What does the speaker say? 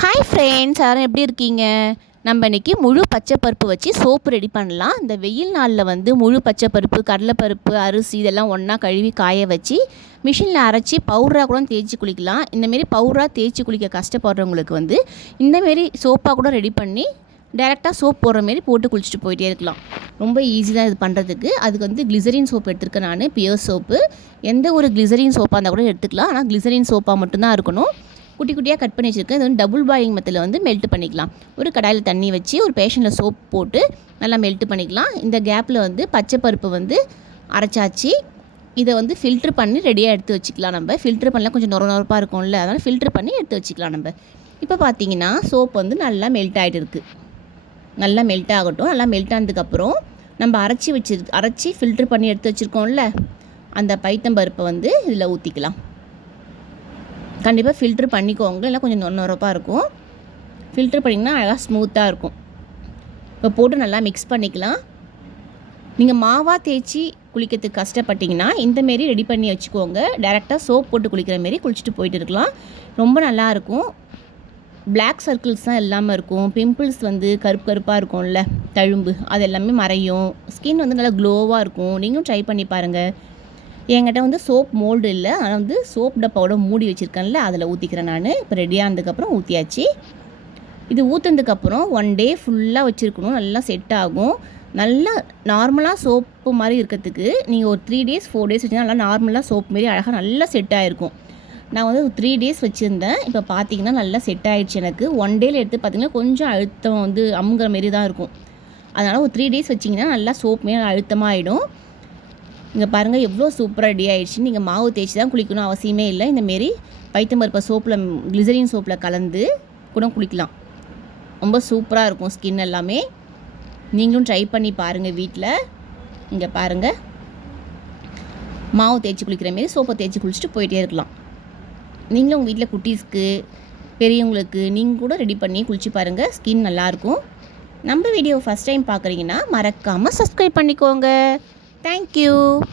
Hi friends யாரும் எப்படி இருக்கீங்க? நம்ம இன்றைக்கி முழு பச்சை பருப்பு வச்சு சோப்பு ரெடி பண்ணலாம். இந்த வெயில் நாளில் வந்து முழு பச்சை பருப்பு கடலைப்பருப்பு அரிசி இதெல்லாம் ஒன்றா கழுவி காய வச்சு மிஷினில் அரைச்சி பவுடராக கூட தேய்ச்சி குளிக்கலாம். இந்தமாரி பவுடராக தேய்ச்சி குளிக்க கஷ்டப்படுறவங்களுக்கு வந்து இந்தமாரி சோப்பாக கூட ரெடி பண்ணி டேரெக்டாக சோப் போடுற மாரி போட்டு குளிச்சுட்டு போயிட்டே இருக்கலாம். ரொம்ப ஈஸி தான் இது பண்ணுறதுக்கு அதுக்கு வந்து கிளிசரின் சோப் எடுத்துருக்கேன் நான். பியர் சோப்பு எந்த ஒரு கிளிசரின் சோப்பாக இருந்தால் கூட எடுத்துக்கலாம். ஆனால் கிளிசரின் சோப்பாக மட்டும்தான் இருக்கணும். குட்டி குட்டியாக கட் பண்ணி வச்சுருக்கேன் இது வந்து டபுள் பாயிலிங் மெத்தில் வந்து மெல்ட் பண்ணிக்கலாம். ஒரு கடாயில் தண்ணி வச்சு ஒரு பேஷனில் சோப் போட்டு நல்லா மெல்ட் பண்ணிக்கலாம். இந்த கேப்பில் வந்து பச்சை பருப்பு வந்து அரைச்சாச்சு. இதை வந்து ஃபில்ட்ரு பண்ணி ரெடியாக எடுத்து வச்சுக்கலாம் நம்ம. ஃபில்ட்ரு பண்ணலாம் கொஞ்சம் நொர நொறப்பாக இருக்கும்ல. அதனால் ஃபில்ட்ரு பண்ணி எடுத்து வச்சுக்கலாம் நம்ம. இப்போ பார்த்தீங்கன்னா சோப் வந்து நல்லா மெல்ட் ஆகிட்டு இருக்குது நல்லா மெல்ட் ஆகட்டும். நல்லா மெல்ட் ஆனதுக்கப்புறம் நம்ம அரைச்சி வச்சிரு அரைச்சி ஃபில்ட்ரு பண்ணி எடுத்து வச்சுருக்கோம்ல. அந்த பைத்தம்பருப்பை வந்து இதில் ஊற்றிக்கலாம் கண்டிப்பாக ஃபில்ட்ரு பண்ணிக்கோங்க. இல்லை கொஞ்சம் நொன்னொரப்பாக இருக்கும். ஃபில்ட்ரு பண்ணிங்கன்னா அழகாக ஸ்மூத்தாக இருக்கும். இப்போ போட்டு நல்லா மிக்ஸ் பண்ணிக்கலாம். நீங்கள் மாவாக தேய்ச்சி குளிக்கிறதுக்கு கஷ்டப்பட்டிங்கன்னா இந்தமாரி ரெடி பண்ணி வச்சுக்கோங்க. டேரெக்டாக சோப் போட்டு குளிக்கிற மாரி குளிச்சுட்டு போயிட்டு இருக்கலாம். ரொம்ப நல்லாயிருக்கும் பிளாக் சர்க்கிள்ஸ் தான் இல்லாமல் இருக்கும். பிம்பிள்ஸ் வந்து கருப்பு கருப்பாக இருக்கும்ல. தழும்பு. அது எல்லாமே மறையும். ஸ்கின் வந்து நல்லா க்ளோவாக இருக்கும். நீங்களும் ட்ரை பண்ணி பாருங்கள் என்கிட்ட வந்து சோப் மோல்டு இல்லை. ஆனால் வந்து சோப் டப்பாவோட மூடி வச்சுருக்கேன்ல அதில் ஊற்றிக்கிறேன் நான். இப்போ ரெடியானதுக்கப்புறம் ஊற்றியாச்சு இது ஊற்றுனதுக்கப்புறம் ஒன் டே ஃபுல்லாக வச்சுருக்கணும். நல்லா செட் ஆகும். நல்லா நார்மலாக சோப்பு மாதிரி இருக்கிறதுக்கு நீங்கள் ஒரு த்ரீ டேஸ் ஃபோர் டேஸ் வச்சுன்னா நல்லா நார்மலாக சோப் மாரி அழகாக நல்லா செட் ஆகிருக்கும் நான் வந்து த்ரீ டேஸ் வச்சுருந்தேன். இப்போ பார்த்தீங்கன்னா நல்லா செட் ஆகிடுச்சு எனக்கு. ஒன் டேயில் எடுத்து பார்த்தீங்கன்னா கொஞ்சம் அழுத்தம் வந்து அமுங்கிற மாரி தான் இருக்கும். அதனால் ஒரு த்ரீ டேஸ் வச்சிங்கன்னா நல்லா சோப் மாரி அழுத்தமாக ஆகிடும் இங்கே பாருங்கள் எவ்வளோ சூப்பராக ரெடி ஆகிடுச்சு நீங்கள் மாவு தேய்ச்சி தான் குளிக்கணும் அவசியமே இல்லை. இந்தமாரி பைத்தம்பருப்பை சோப்பில் கிளிசரின் சோப்பில் கலந்து கூட குளிக்கலாம். ரொம்ப சூப்பராக இருக்கும் ஸ்கின் எல்லாமே. நீங்களும் ட்ரை பண்ணி பாருங்கள் வீட்டில் இங்கே பாருங்கள் மாவு தேய்ச்சி குளிக்கிற மாரி சோப்பை தேய்ச்சி குளிச்சுட்டு போயிட்டே இருக்கலாம். நீங்களும் உங்கள் வீட்டில் குட்டீஸ்க்கு பெரியவங்களுக்கு நீங்கள் கூட ரெடி பண்ணி குளிச்சு பாருங்கள் ஸ்கின் நல்லாயிருக்கும் நம்ம வீடியோ ஃபஸ்ட் டைம் பார்க்குறீங்கன்னா மறக்காமல் சப்ஸ்கிரைப் பண்ணிக்கோங்க. Thank you.